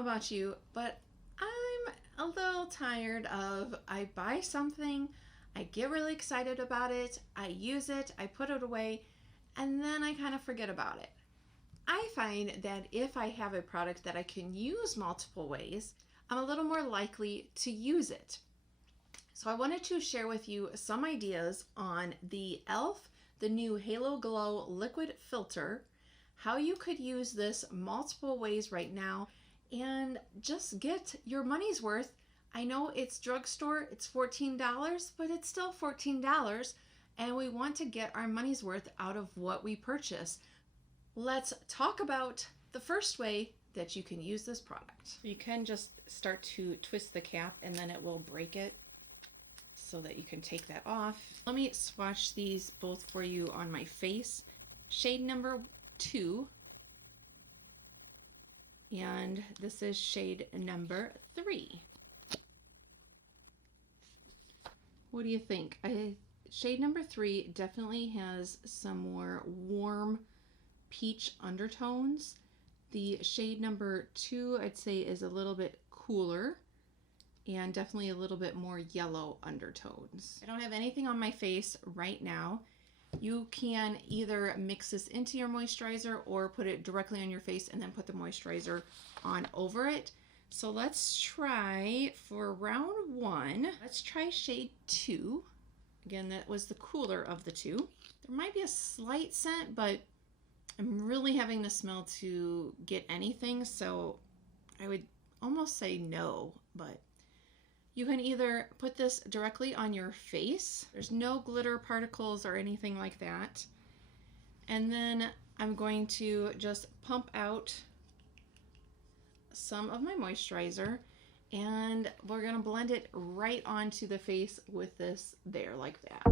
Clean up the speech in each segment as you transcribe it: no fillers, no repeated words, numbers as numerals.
know about you, but I'm a little tired of I buy something, I get really excited about it, I use it, I put it away, and then I kind of forget about it. I find that if I have a product that I can use multiple ways, I'm a little more likely to use it. So I wanted to share with you some ideas on the E.l.f, the new Halo Glow Liquid Filter, how you could use this multiple ways right now and just get your money's worth. I know it's drugstore, it's $14, but it's still $14, and we want to get our money's worth out of what we purchase. Let's talk about the first way that you can use this product. You can just start to twist the cap and then it will break it so that you can take that off. Let me swatch these both for you on my face. Shade number 2, and this is shade number 3. What do you think? Shade number 3 definitely has some more warm peach undertones. The shade number 2 I'd say is a little bit cooler and definitely a little bit more yellow undertones. I don't have anything on my face right now. You can either mix this into your moisturizer or put it directly on your face and then put the moisturizer on over it. So let's try for round 1. Let's try shade 2. Again, that was the cooler of the two. There might be a slight scent, but I'm really having the smell to get anything, so I would almost say no, but you can either put this directly on your face. There's no glitter particles or anything like that. And then I'm going to just pump out some of my moisturizer and we're gonna blend it right onto the face with this there, like that.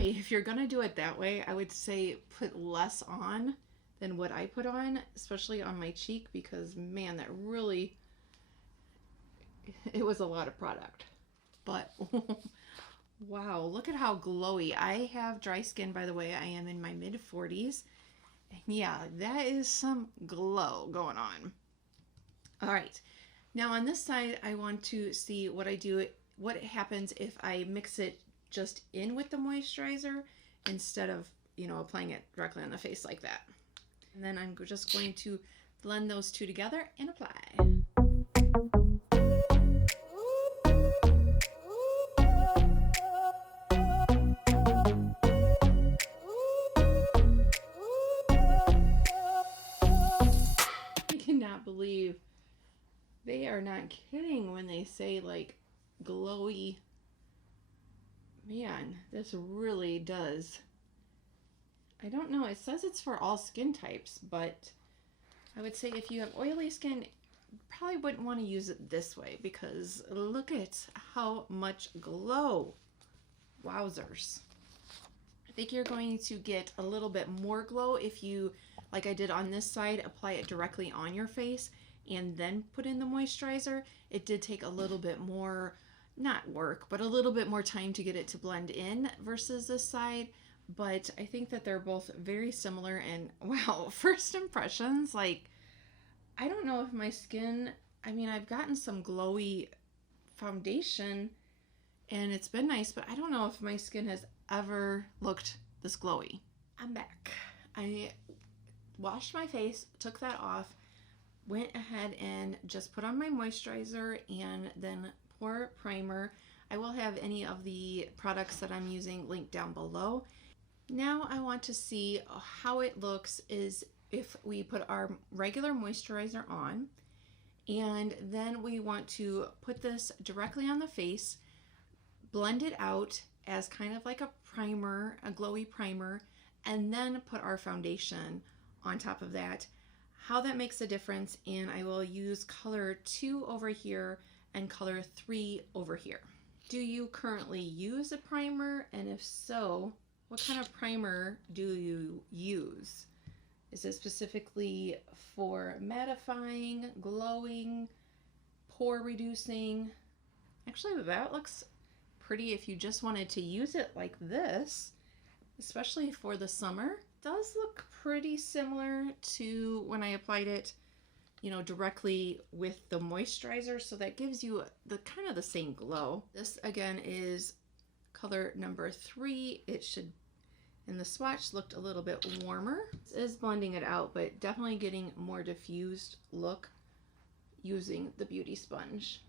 If you're gonna do it that way, I would say put less on than what I put on, especially on my cheek, because man, that really, it was a lot of product. But wow, look at how glowy. I have dry skin, by the way. I am in my mid-40s. Yeah, that is some glow going on. All right, now on this side, I want to see what happens if I mix it just in with the moisturizer instead of, applying it directly on the face like that. And then I'm just going to blend those two together and apply. I cannot believe they are not kidding when they say like glowy. Man, this really does. I don't know, it says it's for all skin types, but I would say if you have oily skin, you probably wouldn't want to use it this way because look at how much glow. Wowzers. I think you're going to get a little bit more glow if you, like I did on this side, apply it directly on your face and then put in the moisturizer. It did take a little bit more, not work, but a little bit more time to get it to blend in versus this side. But I think that they're both very similar. And wow, first impressions, like, I don't know if my skin, I've gotten some glowy foundation and it's been nice, but I don't know if my skin has ever looked this glowy. I'm back. I washed my face, took that off, went ahead and just put on my moisturizer and then pour primer. I will have any of the products that I'm using linked down below. Now I want to see how it looks is if we put our regular moisturizer on and then we want to put this directly on the face, blend it out as kind of like a primer, a glowy primer, and then put our foundation on top of that. How that makes a difference, and I will use color 2 over here and color 3 over here. Do you currently use a primer? And if so, what kind of primer do you use? Is it specifically for mattifying, glowing, pore reducing. Actually, that looks pretty if you just wanted to use it like this, especially for the summer. It does look pretty similar to when I applied it, you know, directly with the moisturizer, so that gives you the kind of the same glow. This again is color number 3. It should, in the swatch, looked a little bit warmer. This is blending it out, but definitely getting more diffused look using the beauty sponge.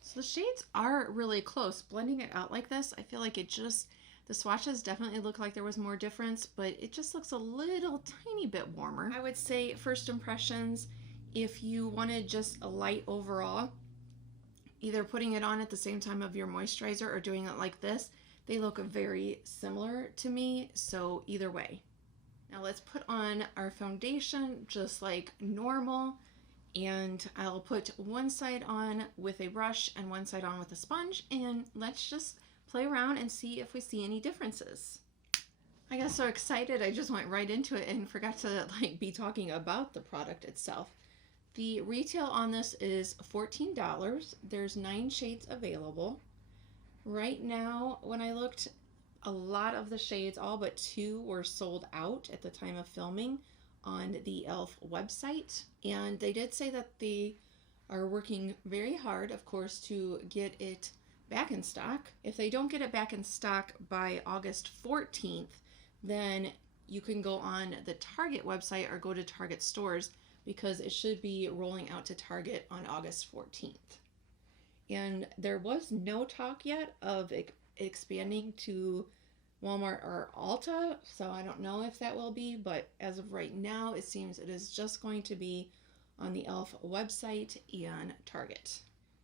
So the shades are really close. Blending it out like this, I feel like it just, the swatches definitely look like there was more difference, but it just looks a little tiny bit warmer. I would say first impressions, if you wanted just a light overall, either putting it on at the same time of your moisturizer or doing it like this, they look very similar to me, so either way. Now let's put on our foundation just like normal, and I'll put one side on with a brush and one side on with a sponge, and let's just play around and see if we see any differences. I got so excited I just went right into it and forgot to be talking about the product itself. The retail on this is $14. There's 9 shades available. Right now, when I looked, a lot of the shades, all but 2, were sold out at the time of filming on the E.l.f. website. And they did say that they are working very hard, of course, to get it back in stock. If they don't get it back in stock by August 14th, then you can go on the Target website or go to Target stores, because it should be rolling out to Target on August 14th. And there was no talk yet of expanding to Walmart or Ulta, so I don't know if that will be, but as of right now, it seems it is just going to be on the E.l.f. website and Target.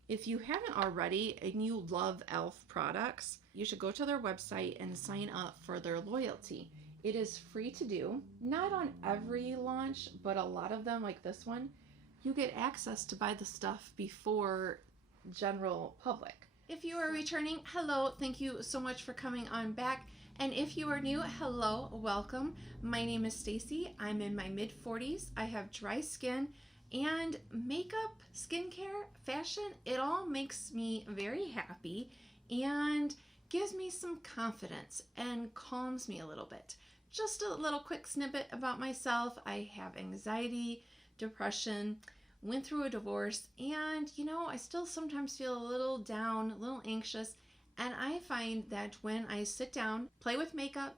If you haven't already and you love E.l.f. products, you should go to their website and sign up for their loyalty. It is free to do. Not on every launch, but a lot of them, like this one, you get access to buy the stuff before general public. If you are returning, hello, thank you so much for coming on back. And if you are new, hello, welcome. My name is Staci. I'm in my mid-40s. I have dry skin, and makeup, skincare, fashion, it all makes me very happy and gives me some confidence and calms me a little bit. Just a little quick snippet about myself. I have anxiety, depression, went through a divorce, and you know, I still sometimes feel a little down, a little anxious, and I find that when I sit down, play with makeup,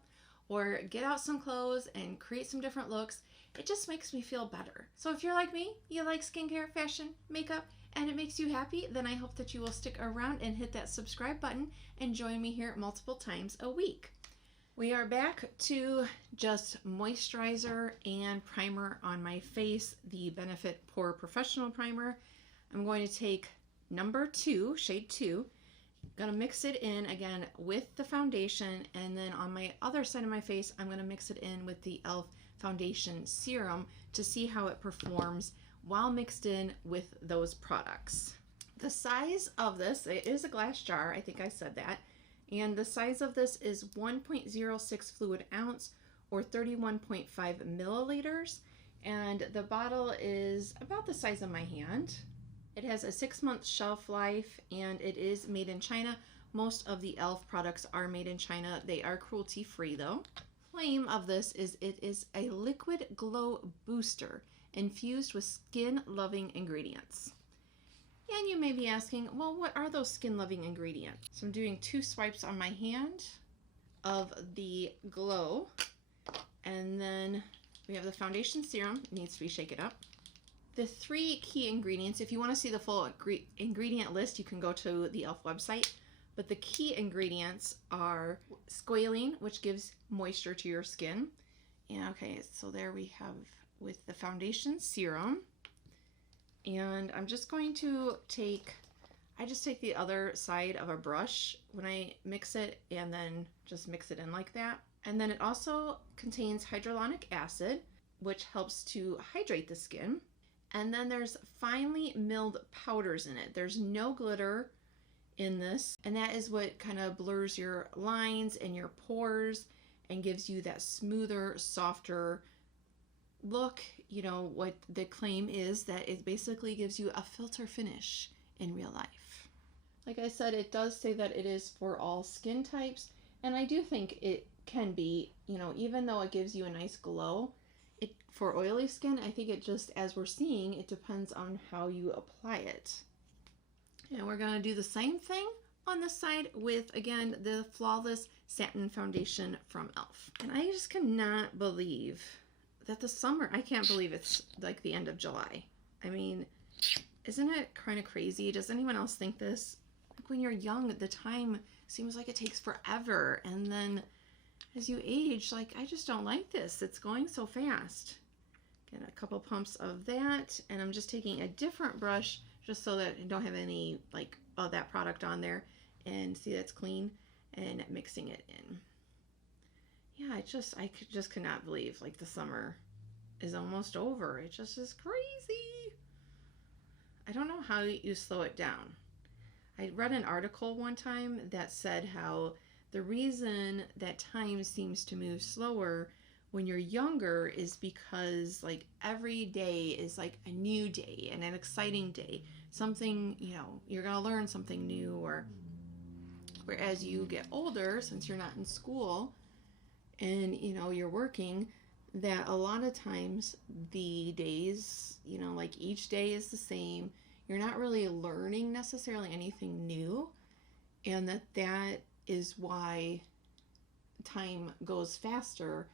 or get out some clothes and create some different looks, it just makes me feel better. So if you're like me, you like skincare, fashion, makeup, and it makes you happy, then I hope that you will stick around and hit that subscribe button and join me here multiple times a week. We are back to just moisturizer and primer on my face, the Benefit Pore Professional Primer. I'm going to take number 2, shade 2, gonna mix it in again with the foundation, and then on my other side of my face, I'm gonna mix it in with the E.l.f. Foundation Serum to see how it performs while mixed in with those products. The size of this, it is a glass jar, I think I said that. And the size of this is 1.06 fluid ounce or 31.5 milliliters. And the bottle is about the size of my hand. It has a 6-month shelf life, and it is made in China. Most of the E.l.f. products are made in China. They are cruelty free though. Claim of this is it is a liquid glow booster infused with skin loving ingredients. And you may be asking, well, what are those skin-loving ingredients? So I'm doing 2 swipes on my hand of the glow. And then we have the foundation serum. It needs to be shaken up. The 3 key ingredients, if you want to see the full ingredient list, you can go to the E.l.f. website. But the key ingredients are squalene, which gives moisture to your skin. And okay, so there we have with the foundation serum. And I'm just going to take, I just take the other side of a brush when I mix it, and then just mix it in like that. And then it also contains hyaluronic acid, which helps to hydrate the skin. And then there's finely milled powders in it. There's no glitter in this, and that is what kind of blurs your lines and your pores and gives you that smoother, softer look. You know what the claim is, that it basically gives you a filter finish in real life. Like I said, it does say that it is for all skin types, and I do think it can be, you know, even though it gives you a nice glow, for oily skin, I think it just, as we're seeing, it depends on how you apply it. And we're going to do the same thing on this side with, again, the Flawless Satin Foundation from e.l.f. And I just cannot believe that the summer, I can't believe it's like the end of July. I mean, isn't it kind of crazy? Does anyone else think this? Like when you're young, the time seems like it takes forever. And then as you age, like, I just don't like this. It's going so fast. Get a couple pumps of that, and I'm just taking a different brush just so that I don't have any like of that product on there, and see that's clean, and mixing it in. Yeah, I just cannot believe like the summer is almost over. It just is crazy. I don't know how you slow it down. I read an article one time that said how the reason that time seems to move slower when you're younger is because like every day is like a new day and an exciting day. Something, you know, you're going to learn something new. Or whereas you get older, since you're not in school and, you know, you're working, that a lot of times the days, you know, like each day is the same. You're not really learning necessarily anything new, and that is why time goes faster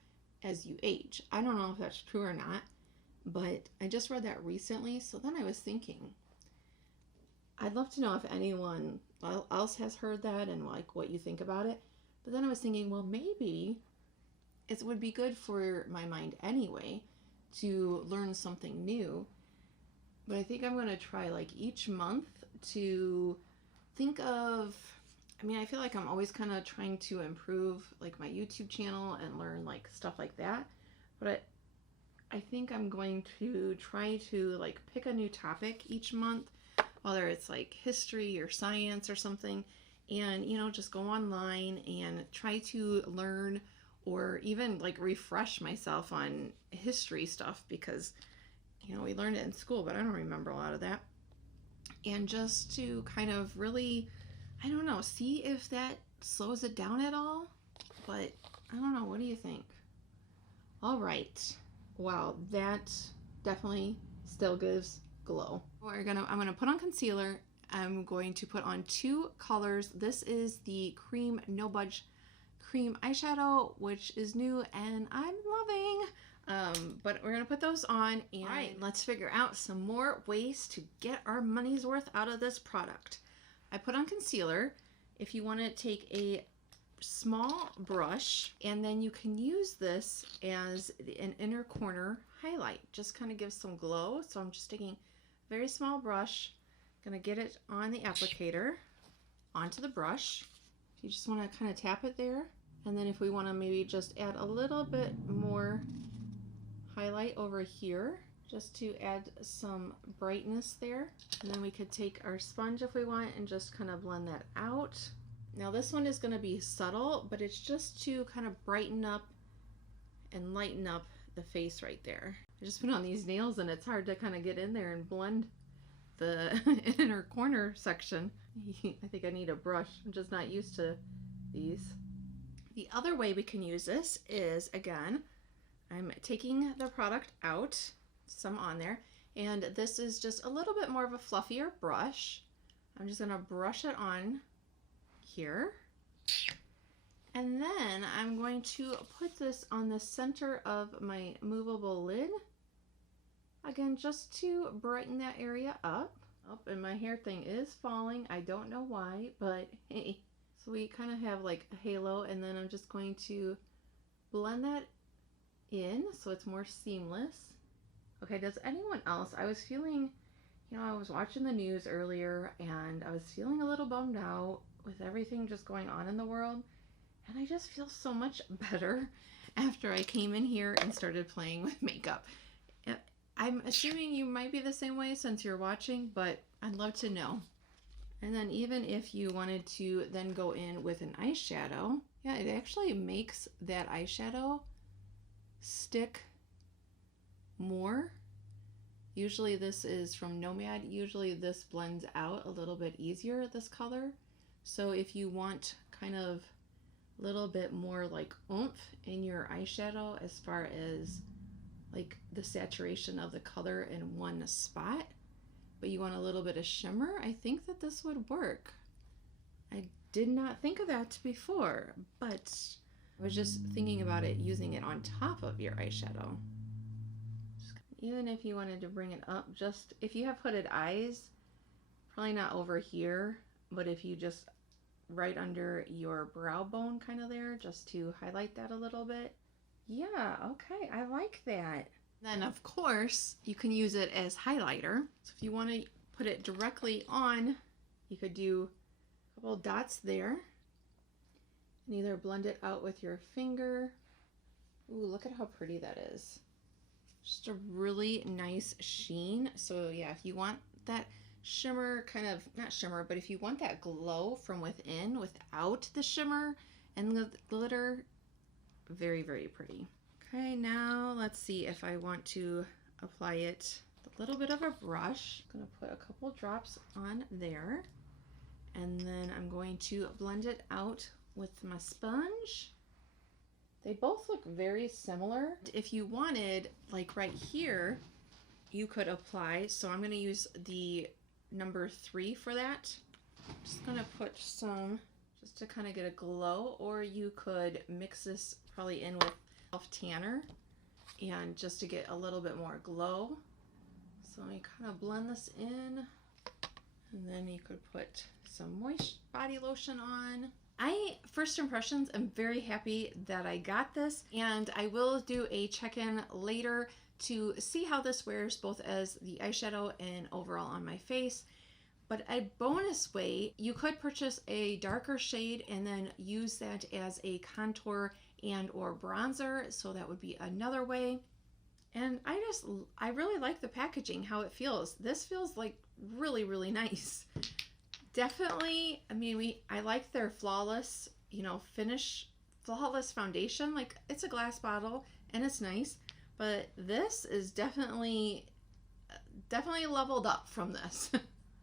as you age. I don't know if that's true or not, but I just read that recently. So then I was thinking, I'd love to know if anyone else has heard that and like what you think about it. But then I was thinking, well, maybe it would be good for my mind anyway to learn something new. But I think I'm going to try like each month to think of, I mean, I feel like I'm always kind of trying to improve like my YouTube channel and learn like stuff like that. But I think I'm going to try to like pick a new topic each month, whether it's like history or science or something, and, you know, just go online and try to learn or even like refresh myself on history stuff, because, you know, we learned it in school, but I don't remember a lot of that. And just to kind of really, I don't know, see if that slows it down at all. But I don't know, what do you think? All right. Wow, that definitely still gives glow. I'm gonna put on concealer. I'm going to put on two colors. This is the Cream No Budge Cream Eyeshadow, which is new and I'm loving. But we're gonna put those on, and all right, let's figure out some more ways to get our money's worth out of this product. I put on concealer. If you want to take a small brush, and then you can use this as an inner corner highlight, just kind of gives some glow. So I'm just taking a very small brush, gonna get it on the applicator onto the brush. You just want to kind of tap it there, and then if we want to maybe just add a little bit more highlight over here just to add some brightness there, and then we could take our sponge if we want and just kind of blend that out. Now this one is going to be subtle, but it's just to kind of brighten up and lighten up the face right there. I just put on these nails and it's hard to kind of get in there and blend the inner corner section. I think I need a brush. I'm just not used to these. The other way we can use this is, again, I'm taking the product out, some on there, and this is just a little bit more of a fluffier brush. I'm just going to brush it on here, and then I'm going to put this on the center of my movable lid, again just to brighten that area up. And my hair thing is falling. I don't know why, but hey. So we kind of have like a halo, and then I'm just going to blend that in so it's more seamless. Okay, does anyone else, I was feeling, you know, I was watching the news earlier and I was feeling a little bummed out with everything just going on in the world, and I just feel so much better after I came in here and started playing with makeup. I'm assuming you might be the same way since you're watching, but I'd love to know. And then even if you wanted to then go in with an eyeshadow, yeah, it actually makes that eyeshadow stick more Usually this is from Nomad. Usually this blends out a little bit easier, this color. So if you want kind of a little bit more like oomph in your eyeshadow as far as like the saturation of the color in one spot, but you want a little bit of shimmer, I think that this would work. I did not think of that before, but I was just thinking about it, using it on top of your eyeshadow. Even if you wanted to bring it up, just if you have hooded eyes, probably not over here, but if you just right under your brow bone kind of there, just to highlight that a little bit. Yeah, okay, I like that. Then of course you can use it as highlighter. So if you want to put it directly on, you could do a couple dots there and either blend it out with your finger. Ooh, look at how pretty that is. Just a really nice sheen. So yeah, if you want that shimmer, kind of, not shimmer, but if you want that glow from within without the shimmer and the glitter, very, very pretty. Okay, now let's see if I want to apply it with a little bit of a brush. I'm gonna put a couple drops on there, and then I'm going to blend it out with my sponge. They both look very similar. If you wanted, like right here, you could apply, so I'm gonna use the number 3 for that. I'm just gonna put some, just to kind of get a glow, or you could mix this probably in with E.l.f. tanner and just to get a little bit more glow. So you kind of blend this in, and then you could put some moist body lotion on. First impressions, I'm very happy that I got this, and I will do a check-in later to see how this wears both as the eyeshadow and overall on my face. But a bonus way, you could purchase a darker shade and then use that as a contour and or bronzer, so that would be another way. And I really like the packaging, how it feels. This feels like really, really nice. Definitely, I mean, I like their flawless, you know, finish, flawless foundation. Like, it's a glass bottle and it's nice, but this is definitely leveled up from this.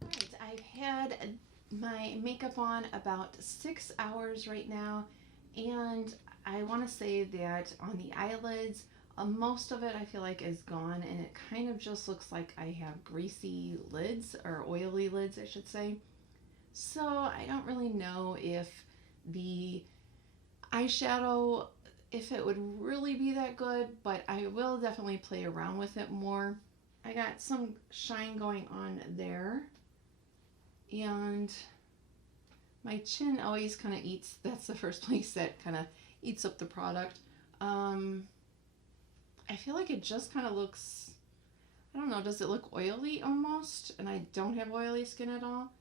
Alright, I've had my makeup on about 6 hours right now, and I want to say that on the eyelids, most of it I feel like is gone, and it kind of just looks like I have greasy lids, or oily lids I should say. So I don't really know if the eyeshadow, if it would really be that good, but I will definitely play around with it more. I got some shine going on there, and my chin always kind of eats, that's the first place that kind of eats up the product. I feel like it just kind of looks, I don't know, does it look oily almost? And I don't have oily skin at all.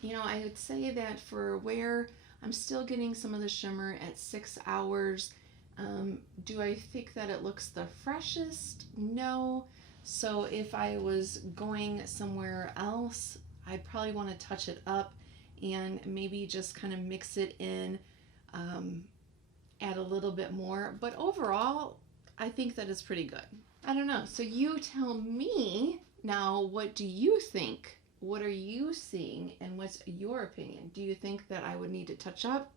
You know, I would say that for where I'm still getting some of the shimmer at 6 hours, do I think that it looks the freshest? No. So if I was going somewhere else, I'd probably want to touch it up and maybe just kind of mix it in, add a little bit more. But overall, I think that it's pretty good. I don't know. So you tell me now, what do you think? What are you seeing, and what's your opinion? Do you think that I would need to touch up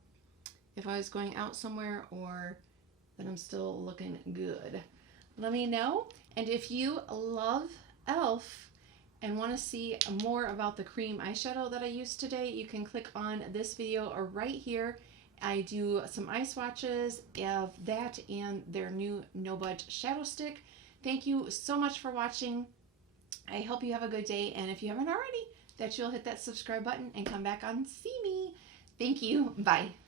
if I was going out somewhere, or that I'm still looking good? Let me know. And if you love E.l.f. and want to see more about the cream eyeshadow that I used today, you can click on this video or right here. I do some eye swatches of that and their new No Budge Shadow Stick. Thank you so much for watching. I hope you have a good day, and if you haven't already, that you'll hit that subscribe button and come back and see me. Thank you. Bye.